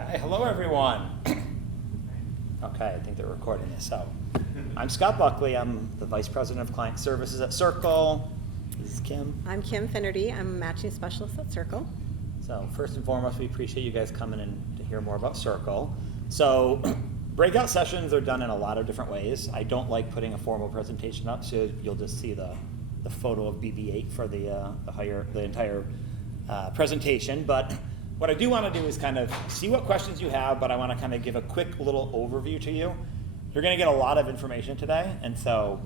Okay, hello everyone. Okay, I think they're recording this. So, I'm Scott Buckley. I'm the Vice President of Client Services at Circle. This is Kim. I'm Kim Finnerty. I'm a matching specialist at Circle. So, first and foremost, we appreciate you guys coming in to hear more about Circle. So, breakout sessions are done in a lot of different ways. I don't like putting a formal presentation up, so you'll just see the photo of BB-8 for the entire presentation. But what I do want to do is kind of see what questions you have, but I want to kind of give a quick little overview to you. You're going to get a lot of information today, and so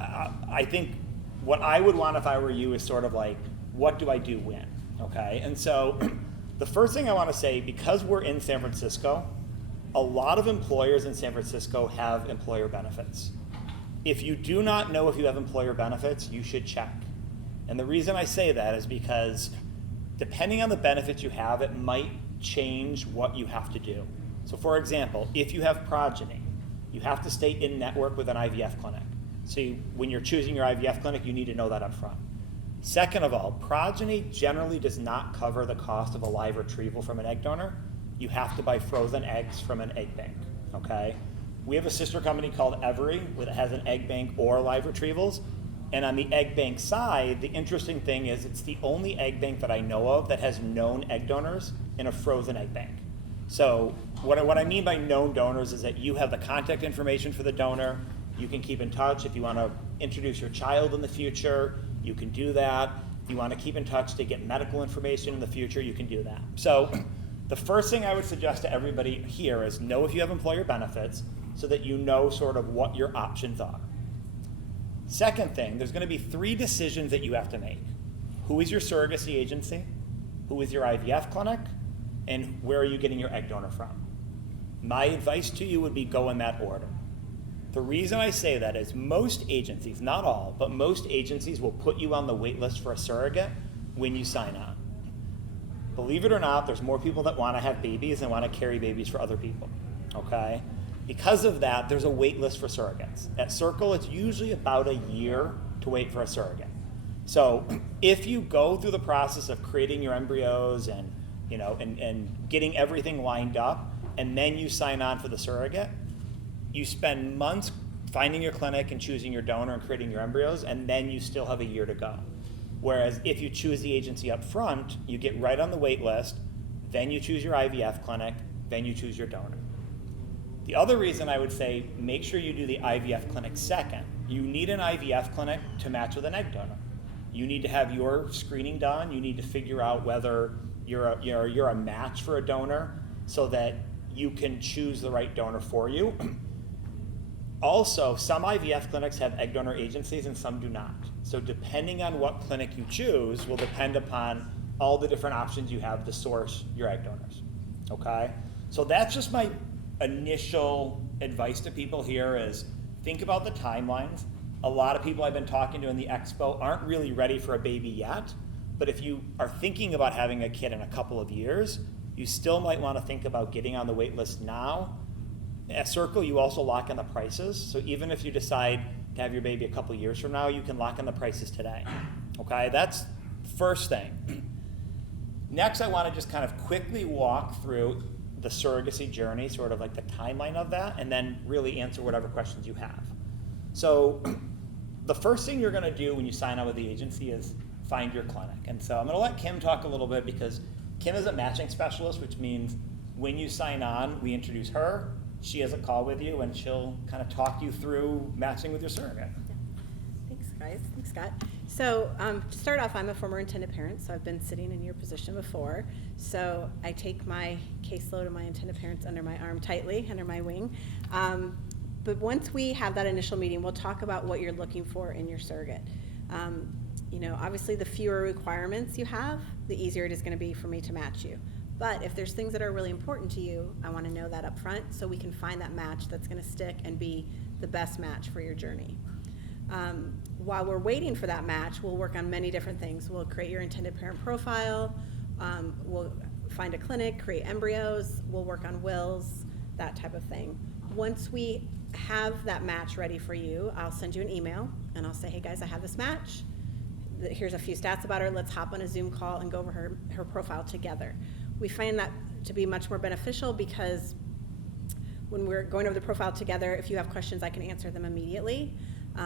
I think what I would want if I were you is sort of like, what do I do when? Okay, and so the first thing I want to say, because we're in San Francisco, a lot of employers in San Francisco have employer benefits. If you do not know if you have employer benefits, you should check. And the reason I say that is because depending on the benefits you have, it might change what you have to do. So for example, if you have progeny, you have to stay in network with an IVF clinic. So when you're choosing your IVF clinic, you need to know that up front. Second of all, progeny generally does not cover the cost of a live retrieval from an egg donor. You have to buy frozen eggs from an egg bank, okay? We have a sister company called Every that has an egg bank or live retrievals. And on the egg bank side, the interesting thing is it's the only egg bank that I know of that has known egg donors in a frozen egg bank. So what I mean by known donors is that you have the contact information for the donor. You can keep in touch. If you want to introduce your child in the future, you can do that. If you want to keep in touch to get medical information in the future, you can do that. So the first thing I would suggest to everybody here is know if you have employer benefits so that you know sort of what your options are. Second thing, there's going to be 3 decisions that you have to make. Who is your surrogacy agency? Who is your IVF clinic? And where are you getting your egg donor from? My advice to you would be go in that order. The reason I say that is most agencies, not all, but most agencies will put you on the wait list for a surrogate when you sign on. Believe it or not, there's more people that want to have babies and want to carry babies for other people, okay? Because of that, there's a wait list for surrogates. At Circle, it's usually about a year to wait for a surrogate. So if you go through the process of creating your embryos and, and getting everything lined up, and then you sign on for the surrogate, you spend months finding your clinic and choosing your donor and creating your embryos, and then you still have a year to go. Whereas if you choose the agency up front, you get right on the wait list, then you choose your IVF clinic, then you choose your donor. The other reason I would say make sure you do the IVF clinic second. You need an IVF clinic to match with an egg donor. You need to have your screening done. You need to figure out whether you're a match for a donor so that you can choose the right donor for you. Also, some IVF clinics have egg donor agencies and some do not. So depending on what clinic you choose will depend upon all the different options you have to source your egg donors, okay? So that's just my initial advice to people here is think about the timelines. A lot of people I've been talking to in the expo aren't really ready for a baby yet, but if you are thinking about having a kid in a couple of years, you still might want to think about getting on the wait list now. At Circle, you also lock in the prices, so even if you decide to have your baby a couple of years from now, you can lock in the prices today. Okay, that's the first thing. Next, I want to just kind of quickly walk through the surrogacy journey, sort of like the timeline of that, and then really answer whatever questions you have. So the first thing you're going to do when you sign up with the agency is find your clinic. And so I'm going to let Kim talk a little bit because Kim is a matching specialist, which means when you sign on, we introduce her. She has a call with you, and she'll kind of talk you through matching with your surrogate. Yeah. Thanks, guys. Thanks, Scott. So to start off, I'm a former intended parent, so I've been sitting in your position before. So I take my caseload of my intended parents under my arm tightly, under my wing. But once we have that initial meeting, we'll talk about what you're looking for in your surrogate. Obviously the fewer requirements you have, the easier it is going to be for me to match you. But if there's things that are really important to you, I want to know that up front so we can find that match that's going to stick and be the best match for your journey. While we're waiting for that match, we'll work on many different things. We'll create your intended parent profile, we'll find a clinic, create embryos, we'll work on wills, that type of thing. Once we have that match ready for you, I'll send you an email and I'll say, hey guys, I have this match. Here's a few stats about her. Let's hop on a Zoom call and go over her profile together. We find that to be much more beneficial because when we're going over the profile together, if you have questions, I can answer them immediately.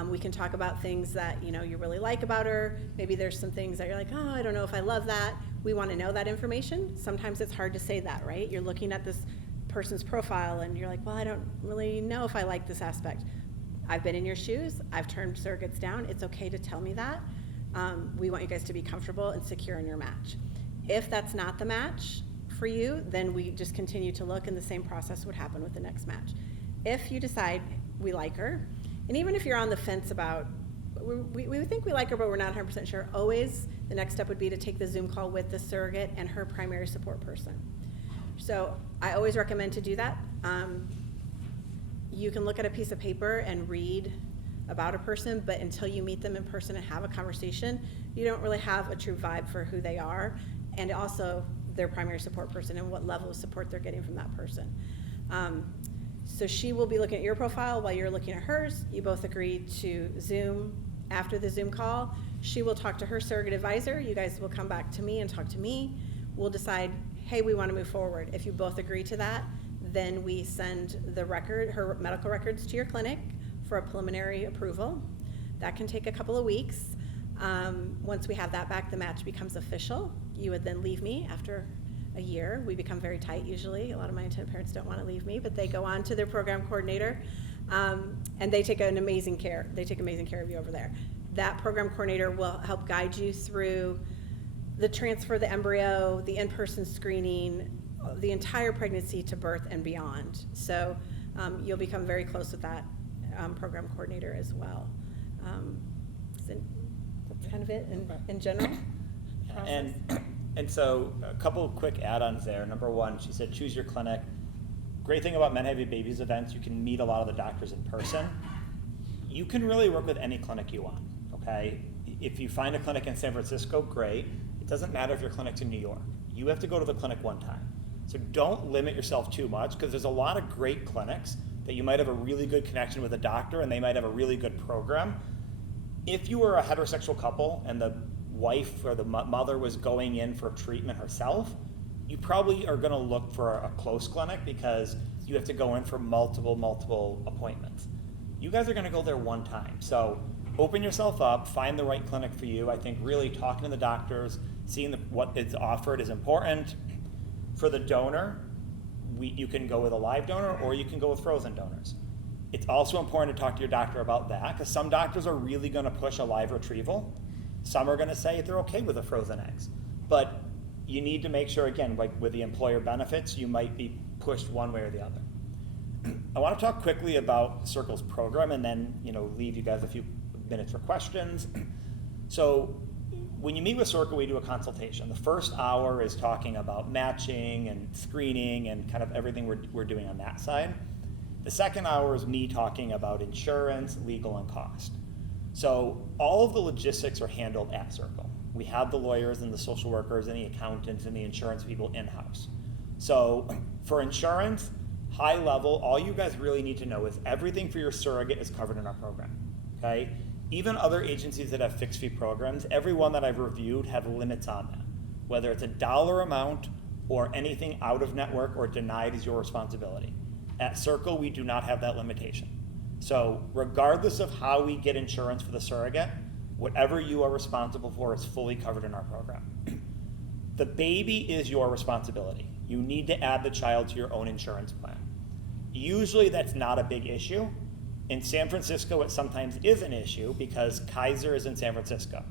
We can talk about things that you really like about her. Maybe there's some things that you're like, oh, I don't know if I love that. We want to know that information. Sometimes it's hard to say that, right? You're looking at this person's profile and you're like, well, I don't really know if I like this aspect. I've been in your shoes. I've turned surrogates down. It's okay to tell me that. We want you guys to be comfortable and secure in your match. If that's not the match for you, then we just continue to look, and the same process would happen with the next match. If you decide we like her, and even if you're on the fence about, we think we like her, but we're not 100% sure, always the next step would be to take the Zoom call with the surrogate and her primary support person. So I always recommend to do that. You can look at a piece of paper and read about a person, but until you meet them in person and have a conversation, you don't really have a true vibe for who they are, and also their primary support person and what level of support they're getting from that person. So she will be looking at your profile while you're looking at hers. You both agree to Zoom after the Zoom call. She will talk to her surrogate advisor. You guys will come back to me and talk to me. We'll decide, hey, we want to move forward. If you both agree to that, then we send her medical records to your clinic for a preliminary approval. That can take a couple of weeks. Once we have that back, the match becomes official. You would then leave me after a year. We become very tight usually. A lot of my intended parents don't want to leave me, but they go on to their program coordinator, and they take amazing care. They take amazing care of you over there. That program coordinator will help guide you through the transfer of the embryo, the in-person screening, the entire pregnancy to birth and beyond. So you'll become very close with that program coordinator as well. So that's kind of it in general. And so a couple of quick add-ons there. Number one, she said choose your clinic. Great thing about Men Having Babies events, you can meet a lot of the doctors in person. You can really work with any clinic you want, okay? If you find a clinic in San Francisco, great. It doesn't matter if your clinic's in New York. You have to go to the clinic one time. So don't limit yourself too much, because there's a lot of great clinics that you might have a really good connection with a doctor and they might have a really good program. If you were a heterosexual couple and the wife or the mother was going in for treatment herself, you probably are going to look for a close clinic because you have to go in for multiple appointments. You guys are going to go there one time. So open yourself up, find the right clinic for you. I think really talking to the doctors, seeing what is offered is important. For the donor, you can go with a live donor or you can go with frozen donors. It's also important to talk to your doctor about that, because some doctors are really going to push a live retrieval. Some are going to say they're okay with the frozen eggs. But you need to make sure, again, like with the employer benefits, you might be pushed one way or the other. I want to talk quickly about Circle's program and then leave you guys a few minutes for questions. So when you meet with Circle, we do a consultation. The first hour is talking about matching and screening and kind of everything we're doing on that side. The second hour is me talking about insurance, legal, and cost. So all of the logistics are handled at Circle. We have the lawyers and the social workers and the accountants and the insurance people in-house. So for insurance, high level, all you guys really need to know is everything for your surrogate is covered in our program, okay? Even other agencies that have fixed fee programs, every one that I've reviewed have limits on that. Whether it's a dollar amount or anything out of network or denied is your responsibility. At Circle, we do not have that limitation. So regardless of how we get insurance for the surrogate, whatever you are responsible for is fully covered in our program. The baby is your responsibility. You need to add the child to your own insurance plan. Usually that's not a big issue. In San Francisco, it sometimes is an issue because Kaiser is in San Francisco.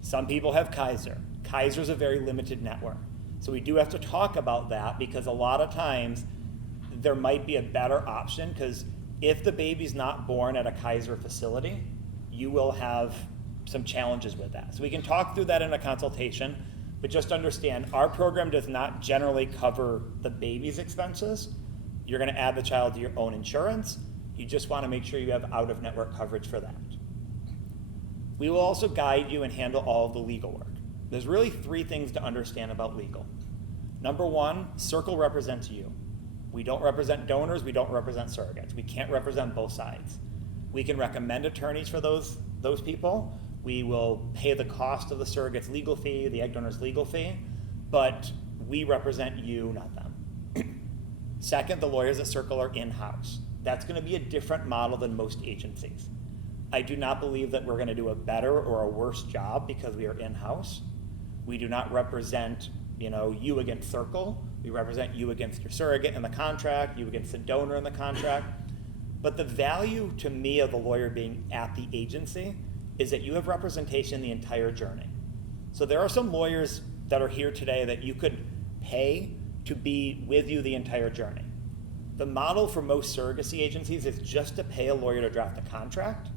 Some people have Kaiser. Kaiser is a very limited network. So we do have to talk about that because a lot of times there might be a better option, because if the baby's not born at a Kaiser facility, you will have some challenges with that. So we can talk through that in a consultation, but just understand our program does not generally cover the baby's expenses. You're going to add the child to your own insurance. You just want to make sure you have out-of-network coverage for that. We will also guide you and handle all of the legal work. There's really 3 things to understand about legal. Number 1, Circle represents you. We don't represent donors, we don't represent surrogates. We can't represent both sides. We can recommend attorneys for those people. We will pay the cost of the surrogate's legal fee, the egg donor's legal fee, but we represent you, not them. Second, the lawyers at Circle are in-house. That's going to be a different model than most agencies. I do not believe that we're going to do a better or a worse job because we are in-house. We do not represent, you against Circle. We represent you against your surrogate in the contract, you against the donor in the contract. But the value to me of the lawyer being at the agency is that you have representation the entire journey. So there are some lawyers that are here today that you could pay to be with you the entire journey. The model for most surrogacy agencies is just to pay a lawyer to draft the contract,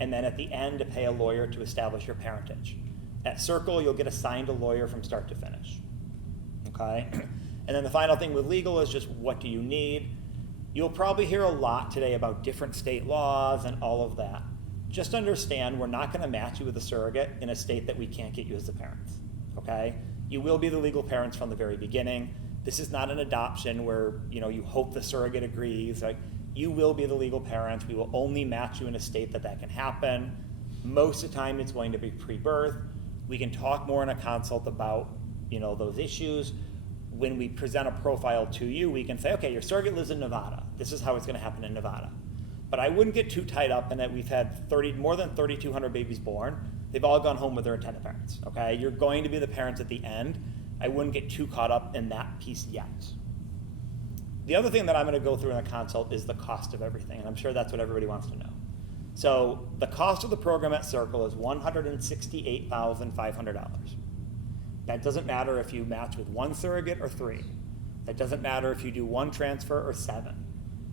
and then at the end to pay a lawyer to establish your parentage. At Circle, you'll get assigned a lawyer from start to finish, okay? And then the final thing with legal is just what do you need? You'll probably hear a lot today about different state laws and all of that. Just understand we're not gonna match you with a surrogate in a state that we can't get you as the parents, okay? You will be the legal parents from the very beginning. This is not an adoption where you hope the surrogate agrees. Like, you will be the legal parents. We will only match you in a state that can happen. Most of the time it's going to be pre-birth. We can talk more in a consult about those issues. When we present a profile to you, we can say, okay, your surrogate lives in Nevada. This is how it's going to happen in Nevada. But I wouldn't get too tied up in that we've had more than 3,200 babies born. They've all gone home with their intended parents, okay? You're going to be the parents at the end. I wouldn't get too caught up in that piece yet. The other thing that I'm going to go through in the consult is the cost of everything, and I'm sure that's what everybody wants to know. So the cost of the program at Circle is $168,500. That doesn't matter if you match with one surrogate or 3. That doesn't matter if you do 1 transfer or 7.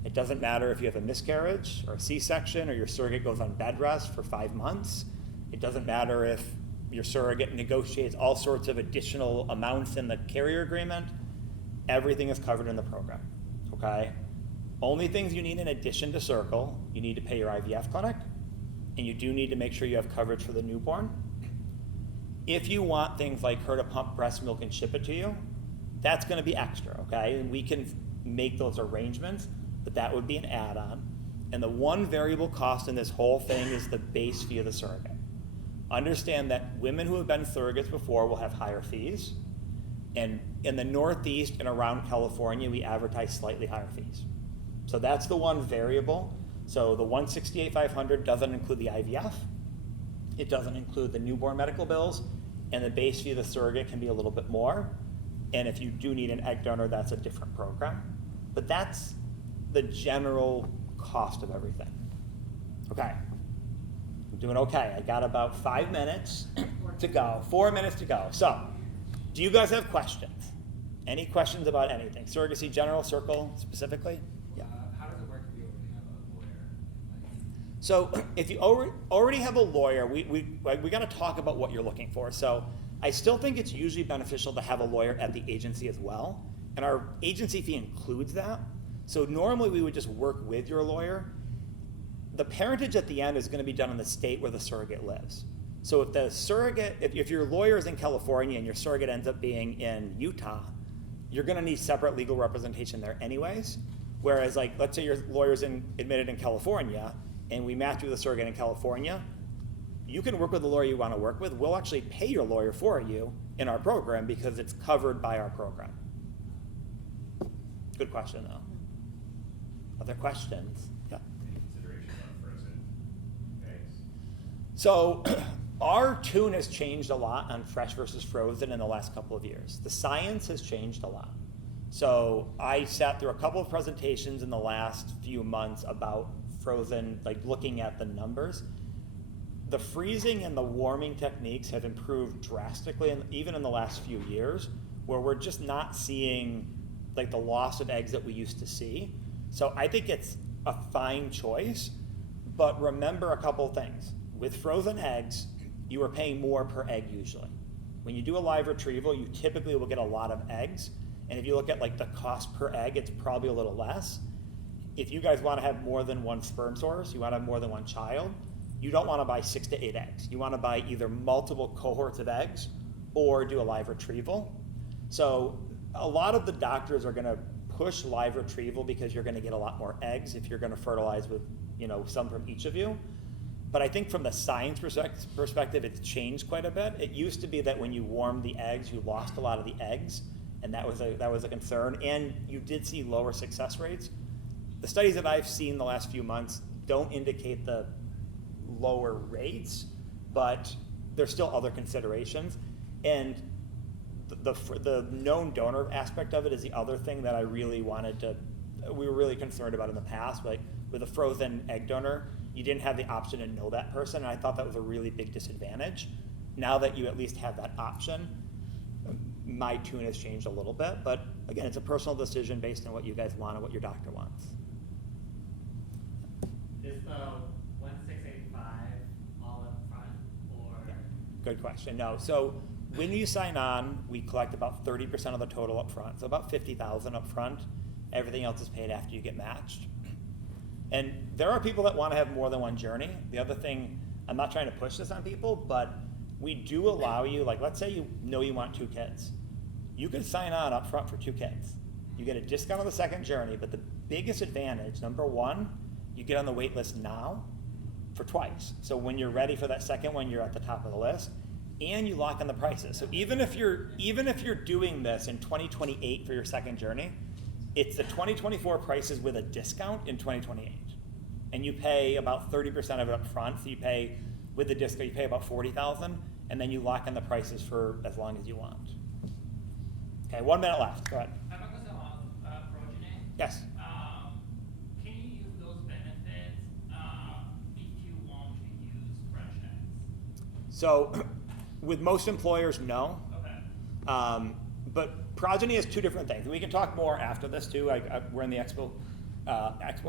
It doesn't matter if you have a miscarriage or a C-section or your surrogate goes on bed rest for 5 months. It doesn't matter if your surrogate negotiates all sorts of additional amounts in the carrier agreement. Everything is covered in the program, okay? Only things you need in addition to Circle, you need to pay your IVF clinic, and you do need to make sure you have coverage for the newborn. If you want things like her to pump breast milk and ship it to you, that's gonna be extra, okay? And we can make those arrangements, but that would be an add-on. And the one variable cost in this whole thing is the base fee of the surrogate. Understand that women who have been surrogates before will have higher fees. And in the Northeast and around California, we advertise slightly higher fees. So that's the one variable. So the $168,500 doesn't include the IVF. It doesn't include the newborn medical bills. And the base fee of the surrogate can be a little bit more. And if you do need an egg donor, that's a different program. But that's the general cost of everything. Okay. I'm doing okay. I got about 5 minutes to go, 4 minutes to go. So, do you guys have questions? Any questions about anything? Surrogacy general, Circle specifically? Yeah. How does it work if you already have a lawyer? So, if you already have a lawyer, we got to talk about what you're looking for. So, I still think it's usually beneficial to have a lawyer at the agency as well. And our agency fee includes that. So normally we would just work with your lawyer. The parentage at the end is going to be done in the state where the surrogate lives. So if the surrogate, if your lawyer is in California and your surrogate ends up being in Utah, you're going to need separate legal representation there anyways. Whereas, like, let's say your lawyer's admitted in California and we match you with a surrogate in California, you can work with the lawyer you want to work with. We'll actually pay your lawyer for you in our program because it's covered by our program. Good question, though. Other questions? Yeah. Any consideration on frozen eggs? So our tune has changed a lot on fresh versus frozen in the last couple of years. The science has changed a lot. So I sat through a couple of presentations in the last few months about frozen, like looking at the numbers. The freezing and the warming techniques have improved drastically, even in the last few years, where we're just not seeing like the loss of eggs that we used to see. So I think it's a fine choice, but remember a couple of things. With frozen eggs, you are paying more per egg usually. When you do a live retrieval, you typically will get a lot of eggs, and if you look at like the cost per egg, it's probably a little less. If you guys want to have more than one sperm source, you want to have more than one child, you don't want to buy 6 to 8 eggs. You want to buy either multiple cohorts of eggs or do a live retrieval. So a lot of the doctors are going to push live retrieval because you're going to get a lot more eggs if you're going to fertilize with, some from each of you. But I think from the science perspective, it's changed quite a bit. It used to be that when you warmed the eggs, you lost a lot of the eggs, and that was a concern. And you did see lower success rates. The studies that I've seen the last few months don't indicate the lower rates, but there's still other considerations. And the known donor aspect of it is the other thing that I really we were really concerned about in the past. Like with a frozen egg donor, you didn't have the option to know that person, and I thought that was a really big disadvantage. Now that you at least have that option, my tune has changed a little bit, but again, it's a personal decision based on what you guys want and what your doctor wants. Is the 1685 all up front, or? Good question. No. So when you sign on, we collect about 30% of the total up front. So about $50,000 up front. Everything else is paid after you get matched. And there are people that want to have more than one journey. The other thing, I'm not trying to push this on people, but we do allow you, like let's say you know you want 2 kids. You can sign on up front for 2 kids. You get a discount on the second journey, but the biggest advantage, number one, you get on the wait list now for twice. So when you're ready for that second one, you're at the top of the list, and you lock in the prices. So even if you're doing this in 2028 for your second journey, it's the 2024 prices with a discount in 2028. And you pay about 30% of it up front. So you pay, with the discount, you pay about $40,000, and then you lock in the prices for as long as you want. Okay, 1 minute left. Go ahead. I have a question on progeny. Yes. Can you use those benefits if you want to use fresh eggs? So with most employers, no. Okay. But progeny is 2 different things. We can talk more after this too. We're in the expo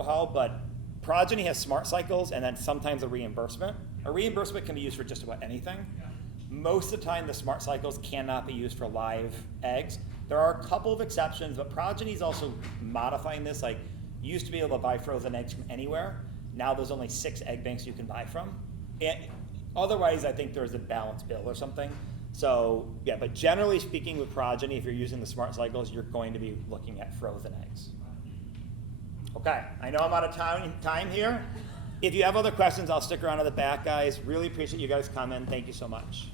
hall, but progeny has smart cycles and then sometimes a reimbursement. A reimbursement can be used for just about anything. Yeah. Most of the time, the smart cycles cannot be used for live eggs. There are a couple of exceptions, but progeny is also modifying this. Like, you used to be able to buy frozen eggs from anywhere. Now there's only 6 egg banks you can buy from. Otherwise, I think there's a balance bill or something. So yeah, but generally speaking with progeny, if you're using the smart cycles, you're going to be looking at frozen eggs. Okay, I know I'm out of time here. If you have other questions, I'll stick around to the back, guys. Really appreciate you guys coming. Thank you so much.